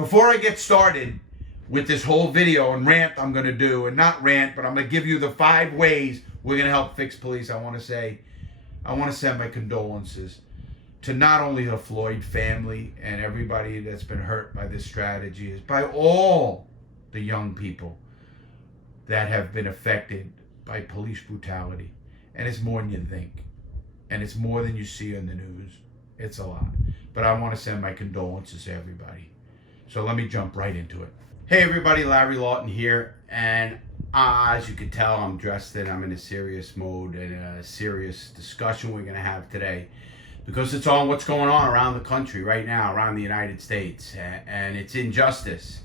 Before I get started with this whole video and rant I'm going to do, and not rant, but I'm going to give you the 5 ways we're going to help fix police, I want to send my condolences to not only the Floyd family and everybody that's been hurt by this strategy, by all the young people that have been affected by police brutality. And it's more than you think. And it's more than you see on the news. It's a lot. But I want to send my condolences to everybody. So let me jump right into it. Hey everybody, Larry Lawton here. And as you can tell, I'm in a serious mode and a serious discussion we're going to have today. Because it's on what's going on around the country right now, around the United States. And it's injustice.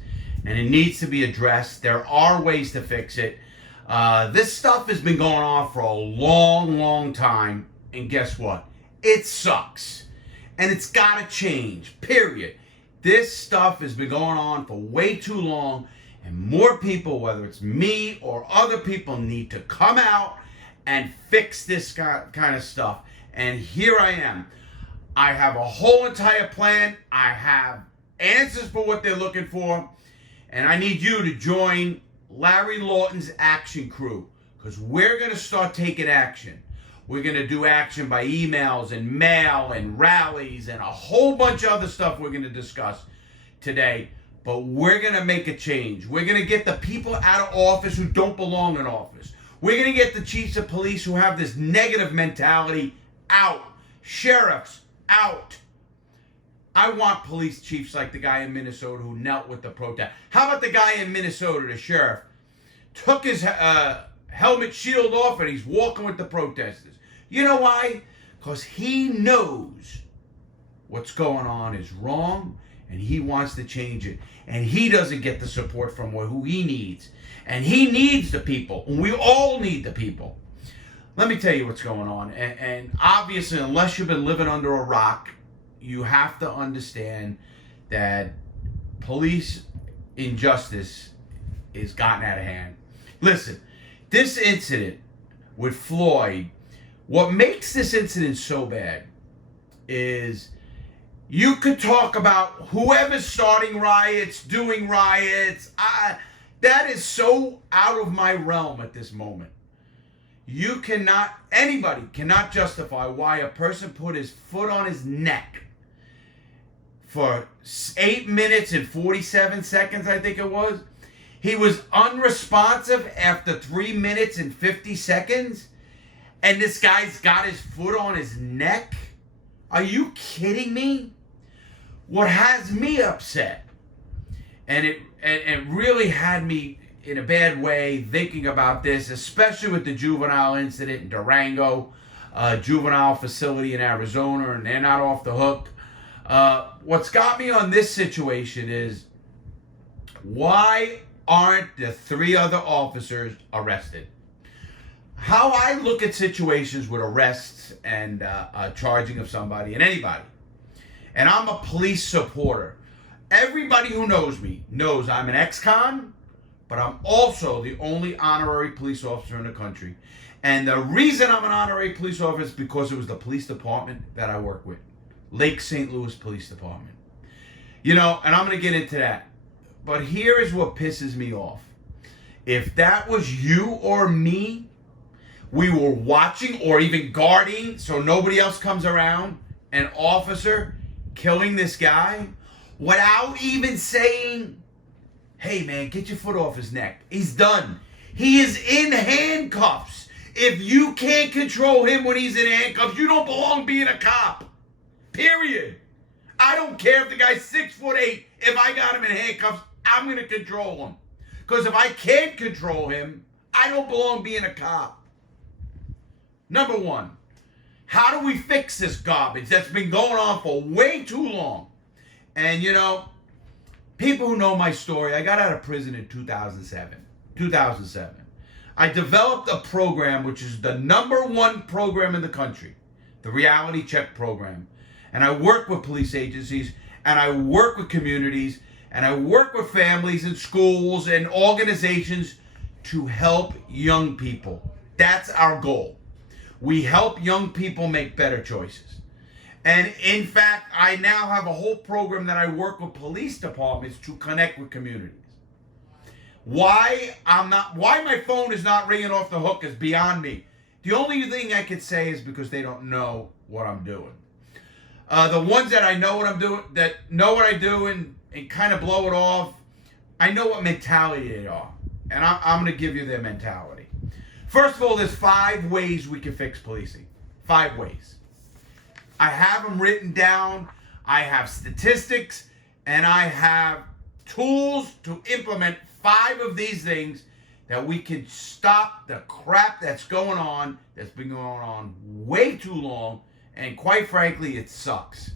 And it needs to be addressed. There are ways to fix it. This stuff has been going on for a long time. And guess what? It sucks. And it's got to change, period. This stuff has been going on for way too long. And more people, whether it's me or other people, need to come out and fix this kind of stuff. And here I am. I have a whole entire plan. I have answers for what they're looking for. And I need you to join Larry Lawton's action crew, because we're going to start taking action. We're going to do action by emails and mail and rallies and a whole bunch of other stuff we're going to discuss today. But we're going to make a change. We're going to get the people out of office who don't belong in office. We're going to get the chiefs of police who have this negative mentality out. Sheriffs out. I want police chiefs like the guy in Minnesota who knelt with the protest. How about the guy in Minnesota, the sheriff, took his helmet shield off and he's walking with the protesters. You know why? Because he knows what's going on is wrong and he wants to change it. And he doesn't get the support from who he needs. And he needs the people. And we all need the people. Let me tell you what's going on. And obviously, unless you've been living under a rock, you have to understand that police injustice is gotten out of hand. Listen, this incident with Floyd, what makes this incident so bad is you could talk about whoever's starting riots, doing riots. That is so out of my realm at this moment. Anybody cannot justify why a person put his foot on his neck for 8 minutes and 47 seconds, I think it was. He was unresponsive after 3 minutes and 50 seconds. And this guy's got his foot on his neck? Are you kidding me? What has me upset, and it really had me in a bad way thinking about this, especially with the juvenile incident in Durango, juvenile facility in Arizona, and they're not off the hook. What's got me on this situation is, why aren't the 3 other officers arrested? How I look at situations with arrests and charging of somebody and anybody, and I'm a police supporter. Everybody who knows me knows I'm an ex-con, but I'm also the only honorary police officer in the country. And the reason I'm an honorary police officer is because it was the police department that I work with. Lake St. Louis Police Department. You know, and I'm going to get into that. But here is what pisses me off. If that was you or me, we were watching or even guarding so nobody else comes around, an officer killing this guy without even saying, hey man, get your foot off his neck. He's done. He is in handcuffs. If you can't control him when he's in handcuffs, you don't belong being a cop. Period. I don't care if the guy's 6'8". If I got him in handcuffs, I'm going to control him. Because if I can't control him, I don't belong being a cop. Number 1, how do we fix this garbage that's been going on for way too long? And you know, people who know my story, I got out of prison in 2007. I developed a program which is the #1 program in the country, the Reality Check program. And I work with police agencies, and I work with communities, and I work with families and schools and organizations to help young people. That's our goal. We help young people make better choices. And in fact, I now have a whole program that I work with police departments to connect with communities. Why my phone is not ringing off the hook is beyond me. The only thing I could say is because they don't know what I'm doing. The ones that I know what I'm doing, that know what I do and kind of blow it off, I know what mentality they are. And I'm going to give you their mentality. First of all, there's 5 ways we can fix policing. 5 ways. I have them written down. I have statistics. And I have tools to implement 5 of these things that we can stop the crap that's going on, that's been going on way too long. And quite frankly, it sucks.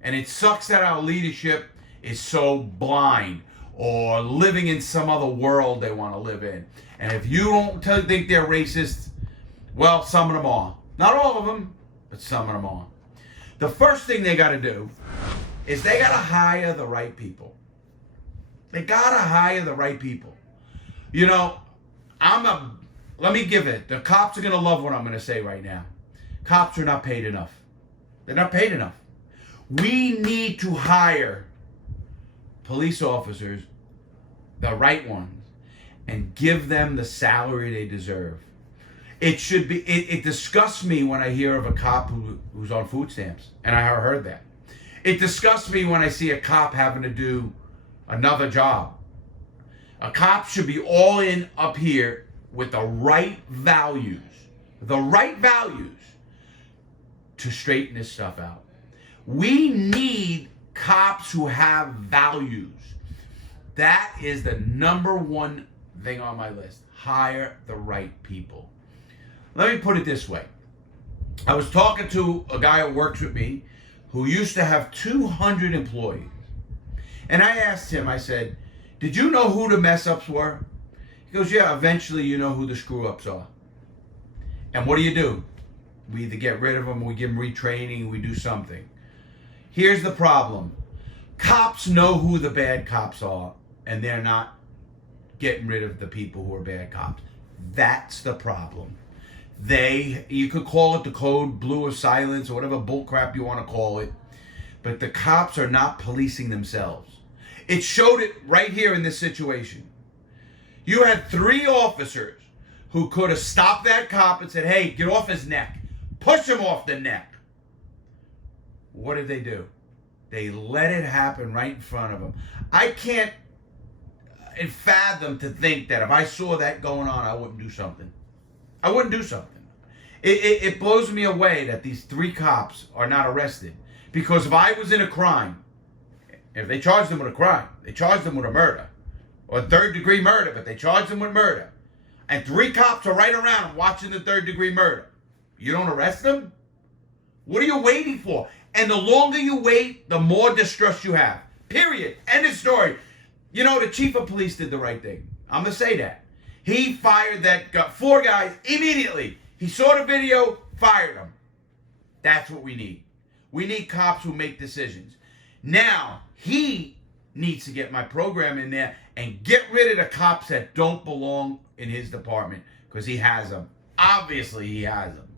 And it sucks that our leadership is so blind or living in some other world they want to live in. And if you don't think they're racist, well, some of them are. Not all of them, but some of them are. The first thing they got to do is they got to hire the right people. They got to hire the right people. You know, let me give it. The cops are going to love what I'm going to say right now. Cops are not paid enough. They're not paid enough. We need to hire police officers, the right ones, and give them the salary they deserve. It should be. It disgusts me when I hear of a cop who's on food stamps, and I heard that. It disgusts me when I see a cop having to do another job. A cop should be all in up here with the right values to straighten this stuff out. We need cops who have values. That is the number one thing on my list. Hire the right people. Let me put it this way. I was talking to a guy who works with me who used to have 200 employees. And I asked him, I said, did you know who the mess ups were? He goes, yeah, eventually you know who the screw ups are. And what do? We either get rid of them, we give them retraining, we do something. Here's the problem. Cops know who the bad cops are, and they're not getting rid of the people who are bad cops. That's the problem. You could call it the code blue of silence or whatever bullcrap you want to call it, but the cops are not policing themselves. It showed it right here in this situation. You had 3 officers who could have stopped that cop and said, hey, get off his neck. Push him off the neck. What did they do? They let it happen right in front of them. I can't fathom to think that if I saw that going on, I wouldn't do something. I wouldn't do something. It blows me away that these 3 cops are not arrested. Because if I was in a crime, if they charged them with a crime, they charged them with a murder, or 3rd-degree murder, but they charged them with murder, and 3 cops are right around them watching the 3rd-degree murder, you don't arrest them? What are you waiting for? And the longer you wait, the more distrust you have. Period. End of story. You know, the chief of police did the right thing. I'm going to say that. He fired that 4 guys immediately. He saw the video, fired them. That's what we need. We need cops who make decisions. Now, he needs to get my program in there and get rid of the cops that don't belong in his department, because he has them. Obviously, he has them.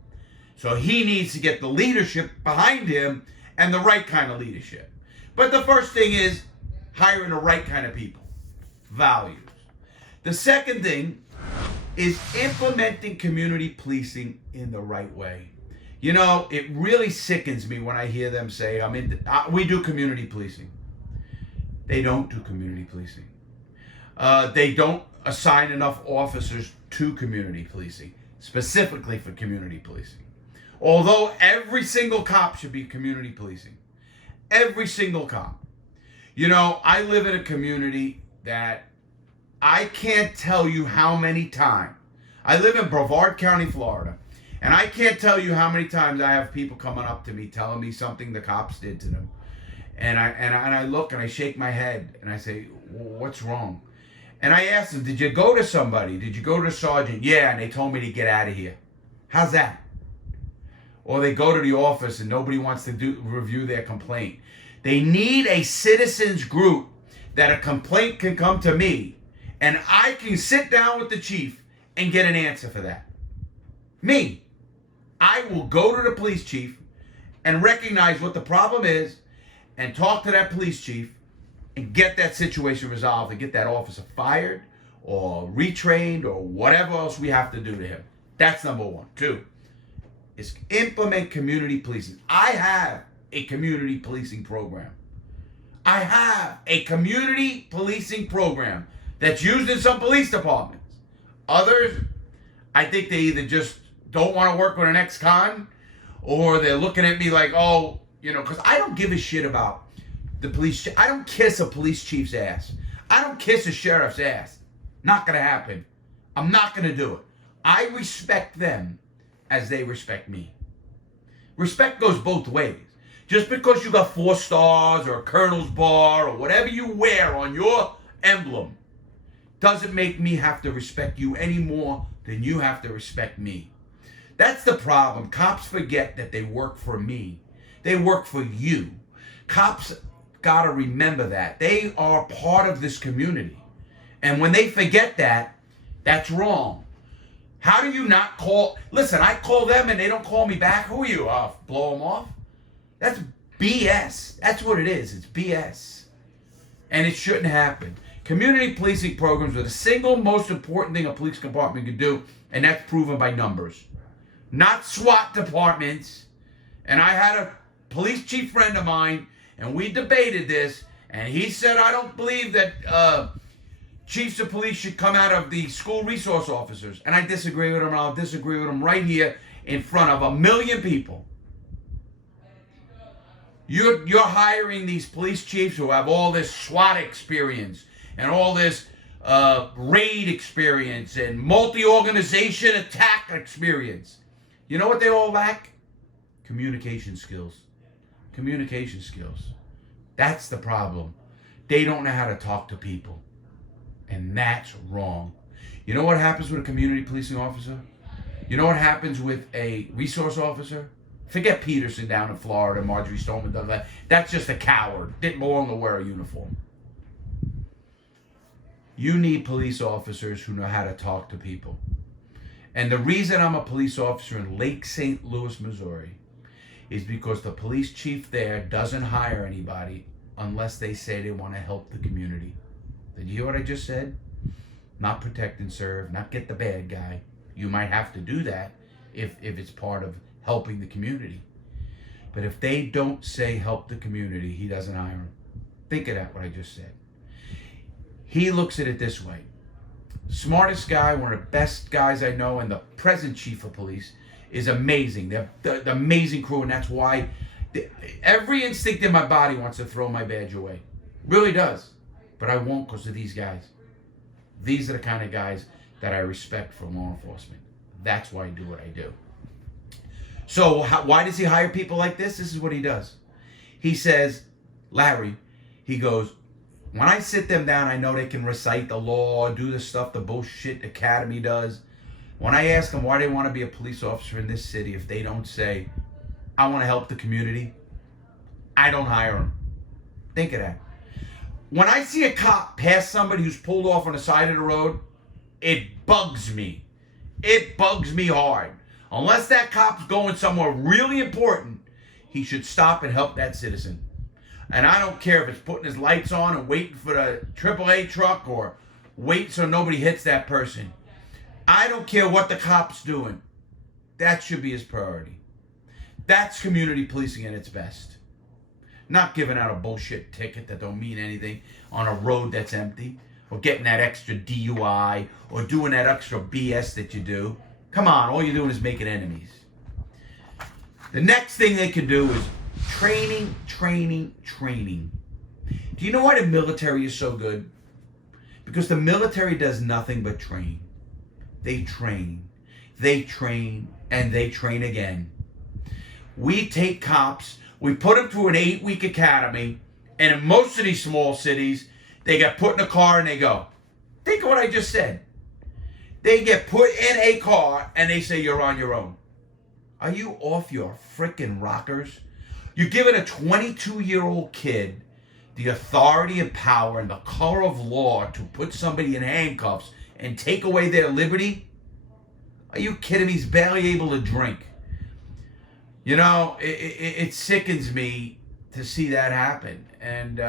So he needs to get the leadership behind him and the right kind of leadership. But the first thing is hiring the right kind of people. Values. The second thing is implementing community policing in the right way. You know, it really sickens me when I hear them say, we do community policing. They don't do community policing. They don't assign enough officers to community policing, specifically for community policing. Although every single cop should be community policing. Every single cop. You know, I live in a community that I can't tell you how many times. I live in Brevard County, Florida. And I can't tell you how many times I have people coming up to me telling me something the cops did to them. And I look and I shake my head and I say, what's wrong? And I ask them, did you go to somebody? Did you go to a sergeant? Yeah, and they told me to get out of here. How's that? Or they go to the office and nobody wants to review their complaint. They need a citizens group that a complaint can come to me and I can sit down with the chief and get an answer for that. Me. I will go to the police chief and recognize what the problem is and talk to that police chief and get that situation resolved and get that officer fired or retrained or whatever else we have to do to him. That's number one. Two is implement community policing. I have a community policing program. I have a community policing program that's used in some police departments. Others, I think they either just don't want to work with an ex-con, or they're looking at me like, oh, you know, because I don't give a shit about the police. I don't kiss a police chief's ass. I don't kiss a sheriff's ass. Not going to happen. I'm not going to do it. I respect them as they respect me. Respect goes both ways. Just because you got 4 stars or a colonel's bar or whatever you wear on your emblem doesn't make me have to respect you any more than you have to respect me. That's the problem. Cops forget that they work for me. They work for you. Cops got to remember that. They are part of this community. And when they forget that, that's wrong. How do you not call? Listen, I call them and they don't call me back. Who are you? Blow them off? That's BS. That's what it is. It's BS. And it shouldn't happen. Community policing programs are the single most important thing a police department can do, and that's proven by numbers. Not SWAT departments. And I had a police chief friend of mine, and we debated this, and he said, I don't believe that chiefs of police should come out of the school resource officers. And I disagree with him, and I'll disagree with him right here in front of 1 million people. You're hiring these police chiefs who have all this SWAT experience and all this raid experience and multi-organization attack experience. You know what they all lack? Communication skills. Communication skills. That's the problem. They don't know how to talk to people. And that's wrong. You know what happens with a community policing officer? You know what happens with a resource officer? Forget Peterson down in Florida, Marjorie Stoneman does that. That's just a coward. Didn't belong to wear a uniform. You need police officers who know how to talk to people. And the reason I'm a police officer in Lake St. Louis, Missouri, is because the police chief there doesn't hire anybody unless they say they want to help the community. Did you hear what I just said? Not protect and serve, not get the bad guy. You might have to do that if it's part of helping the community. But if they don't say help the community, he doesn't hire them. Think of that, what I just said. He looks at it this way. Smartest guy, one of the best guys I know, and the present chief of police is amazing. They're the amazing crew, and that's why every instinct in my body wants to throw my badge away. Really does. But I won't because of these guys. These are the kind of guys that I respect for law enforcement. That's why I do what I do. So why does he hire people like this? This is what he does. He says, Larry, he goes, when I sit them down, I know they can recite the law, do the stuff the bullshit academy does. When I ask them why they want to be a police officer in this city, if they don't say, I want to help the community, I don't hire them. Think of that. When I see a cop pass somebody who's pulled off on the side of the road, it bugs me. It bugs me hard. Unless that cop's going somewhere really important, he should stop and help that citizen. And I don't care if it's putting his lights on and waiting for the AAA truck or wait so nobody hits that person. I don't care what the cop's doing. That should be his priority. That's community policing at its best. Not giving out a bullshit ticket that don't mean anything on a road that's empty, or getting that extra DUI, or doing that extra BS that you do. Come on, all you're doing is making enemies. The next thing they can do is training, training, training. Do you know why the military is so good? Because the military does nothing but train. They train, and they train again. We take cops, we put them through an 8-week academy, and in most of these small cities, they get put in a car and they go. Think of what I just said. They get put in a car and they say, you're on your own. Are you off your frickin' rockers? You're giving a 22-year-old kid the authority and power and the color of law to put somebody in handcuffs and take away their liberty? Are you kidding me? He's barely able to drink. You know, it sickens me to see that happen. And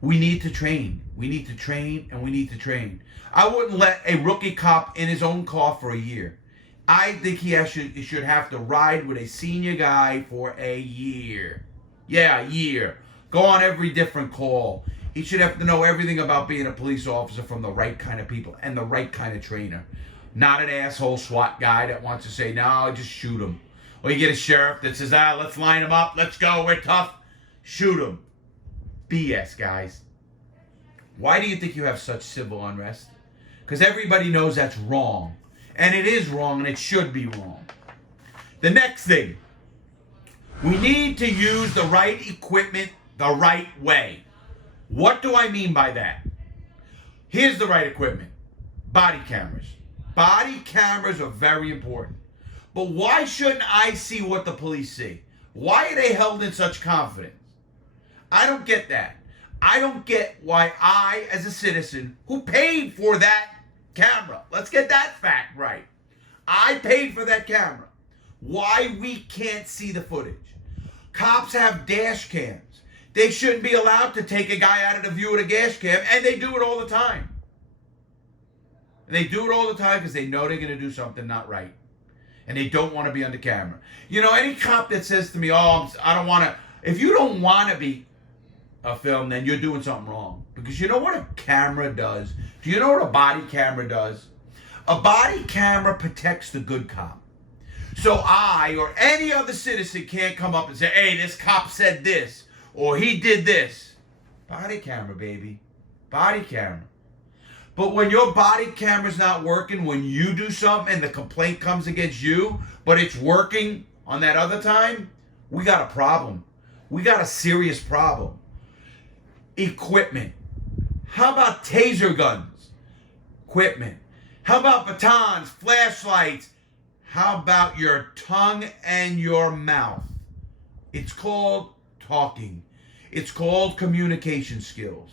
we need to train. We need to train, and we need to train. I wouldn't let a rookie cop in his own car for a year. I think he should have to ride with a senior guy for a year. Yeah, a year. Go on every different call. He should have to know everything about being a police officer from the right kind of people and the right kind of trainer. Not an asshole SWAT guy that wants to say, no, just shoot him. Or you get a sheriff that says, let's line him up. Let's go. We're tough. Shoot him. BS, guys. Why do you think you have such civil unrest? Because everybody knows that's wrong. And it is wrong, and it should be wrong. The next thing. We need to use the right equipment the right way. What do I mean by that? Here's the right equipment. Body cameras. Body cameras are very important. But why shouldn't I see what the police see? Why are they held in such confidence? I don't get that. I don't get why I, as a citizen, who paid for that camera, let's get that fact right. I paid for that camera. Why we can't see the footage? Cops have dash cams. They shouldn't be allowed to take a guy out of the view of the dash cam, and they do it all the time. And they do it all the time because they know they're going to do something not right. And they don't want to be under camera. You know, any cop that says to me, I don't want to, if you don't want to be a film, then you're doing something wrong. Because you know what a camera does? Do you know what a body camera does? A body camera protects the good cop. So I or any other citizen can't come up and say, hey, this cop said this, or he did this. Body camera, baby. Body camera. But when your body camera's not working, when you do something and the complaint comes against you, but it's working on that other time, we got a problem. We got a serious problem. Equipment. How about taser guns? Equipment. How about batons, flashlights? How about your tongue and your mouth? It's called talking. It's called communication skills.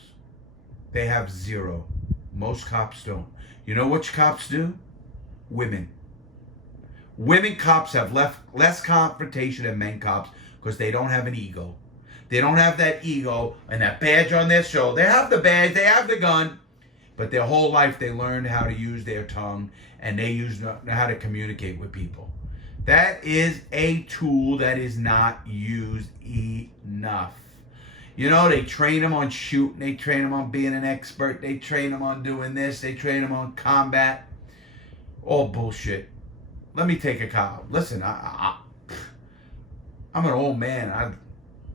They have zero. Most cops don't. You know which cops do? Women. Women cops have less confrontation than men cops because they don't have an ego. They don't have that ego and that badge on their shoulder. They have the badge, they have the gun, but their whole life they learned how to use their tongue and they know how to communicate with people. That is a tool that is not used enough. You know, they train them on shooting, they train them on being an expert, they train them on doing this, they train them on combat. All bullshit. Let me take a cop. Listen, I'm an old man.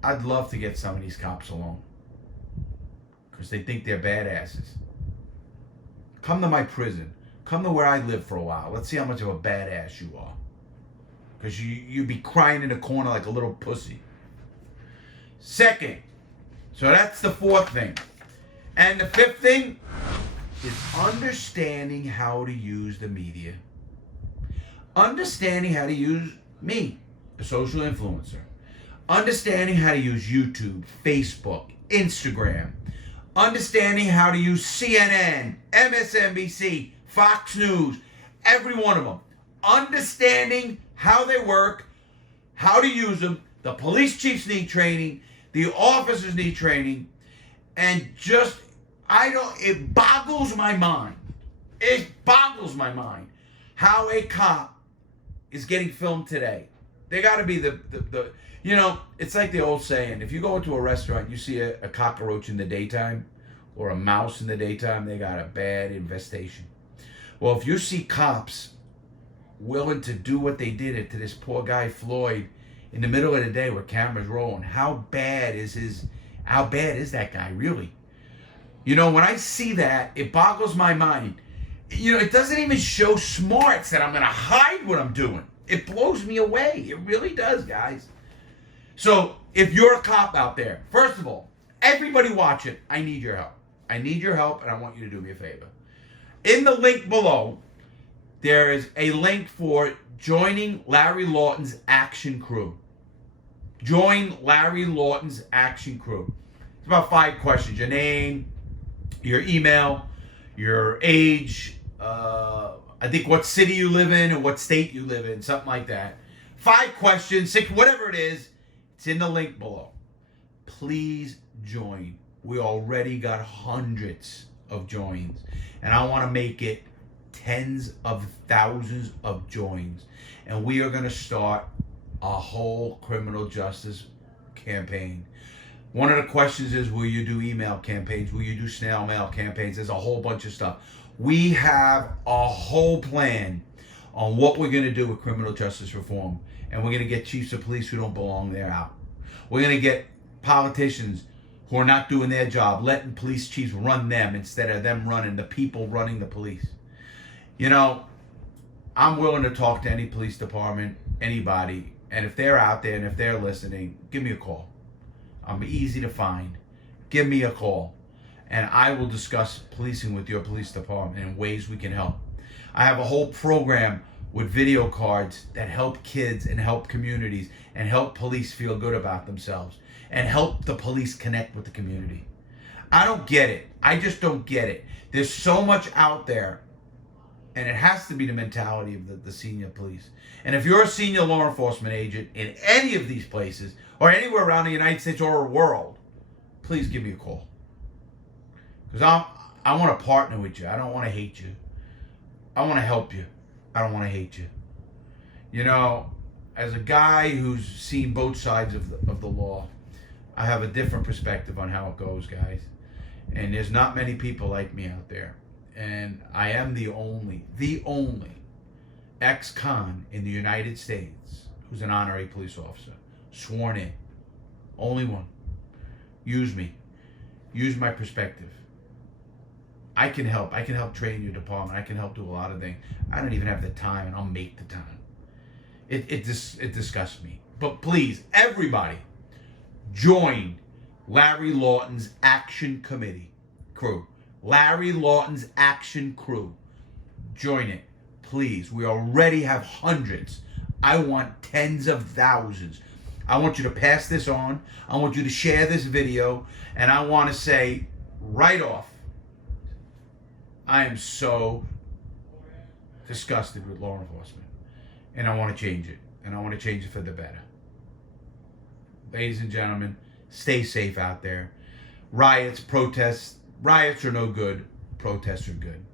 I'd love to get some of these cops along. Because they think they're badasses. Come to my prison. Come to where I live for a while. Let's see how much of a badass you are. Because you'd be crying in the corner like a little pussy. Second, so that's the fourth thing. And the fifth thing is understanding how to use the media. Understanding how to use me, a social influencer. Understanding how to use YouTube, Facebook, Instagram. Understanding how to use CNN, MSNBC, Fox News, every one of them. Understanding how they work, how to use them. The police chiefs need training. The officers need training. And just, it boggles my mind. It boggles my mind how a cop is getting filmed today. They got to be the you know, it's like the old saying, if you go into a restaurant, you see a cockroach in the daytime or a mouse in the daytime, they got a bad infestation. Well, if you see cops willing to do what they did to this poor guy Floyd in the middle of the day with cameras rolling, how bad is that guy really? You know, when I see that, it boggles my mind. You know, it doesn't even show smarts that I'm going to hide what I'm doing. It blows me away. It really does, guys. So, if you're a cop out there, first of all, everybody watching, I need your help. I need your help, and I want you to do me a favor. In the link below, there is a link for joining Larry Lawton's action crew. Join Larry Lawton's action crew. It's about 5 questions. Your name, your email, your age, I think what city you live in and what state you live in, something like that. 5 questions, 6, whatever it is. It's in the link below. Please join. We already got hundreds of joins, and I want to make it tens of thousands of joins. And we are going to start a whole criminal justice campaign. One of the questions is, will you do email campaigns? Will you do snail mail campaigns? There's a whole bunch of stuff. We have a whole plan on what we're going to do with criminal justice reform. And we're going to get chiefs of police who don't belong there out. We're going to get politicians who are not doing their job, letting police chiefs run them instead of them running the people running the police. You know, I'm willing to talk to any police department, anybody. And if they're out there and if they're listening, give me a call. I'm easy to find. Give me a call. And I will discuss policing with your police department and ways we can help. I have a whole program with video cards that help kids and help communities and help police feel good about themselves and help the police connect with the community. I don't get it. I just don't get it. There's so much out there, and it has to be the mentality of the senior police. And if you're a senior law enforcement agent in any of these places or anywhere around the United States or the world, please give me a call. Because I want to partner with you. I don't want to hate you. I want to help you. I don't want to hate you. You know, as a guy who's seen both sides of the law, I have a different perspective on how it goes, guys. And there's not many people like me out there. And I am the only ex-con in the United States who's an honorary police officer, sworn in. Only one. Use me. Use my perspective. I can help. I can help train your department. I can help do a lot of things. I don't even have the time, and I'll make the time. It disgusts me. But please, everybody, join Larry Lawton's Action Committee crew. Larry Lawton's Action Crew. Join it, please. We already have hundreds. I want tens of thousands. I want you to pass this on. I want you to share this video. And I want to say right off, I am so disgusted with law enforcement. And I want to change it. And I want to change it for the better. Ladies and gentlemen, stay safe out there. Riots, protests. Riots are no good. Protests are good.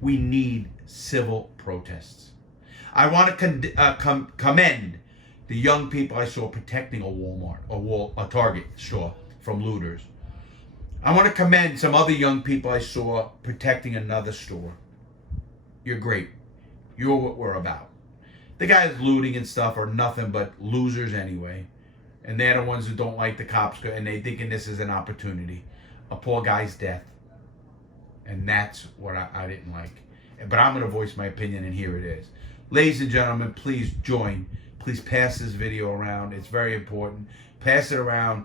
We need civil protests. I want to commend the young people I saw protecting a Walmart, a Target store from looters. I want to commend some other young people I saw protecting another store. You're great. You're what we're about. The guys looting and stuff are nothing but losers anyway. And they're the ones who don't like the cops and they thinking this is an opportunity. A poor guy's death. And that's what I didn't like. But I'm going to voice my opinion, and here it is. Ladies and gentlemen, please join. Please pass this video around. It's very important. Pass it around.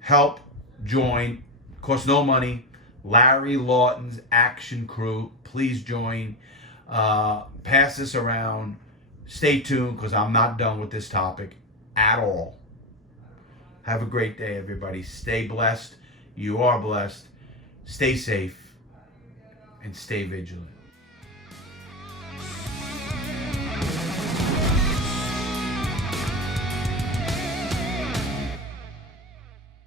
Help. Join. Costs no money. Larry Lawton's Action Crew. Please join. Pass this around. Stay tuned, because I'm not done with this topic at all. Have a great day, everybody. Stay blessed. You are blessed. Stay safe. And stay vigilant.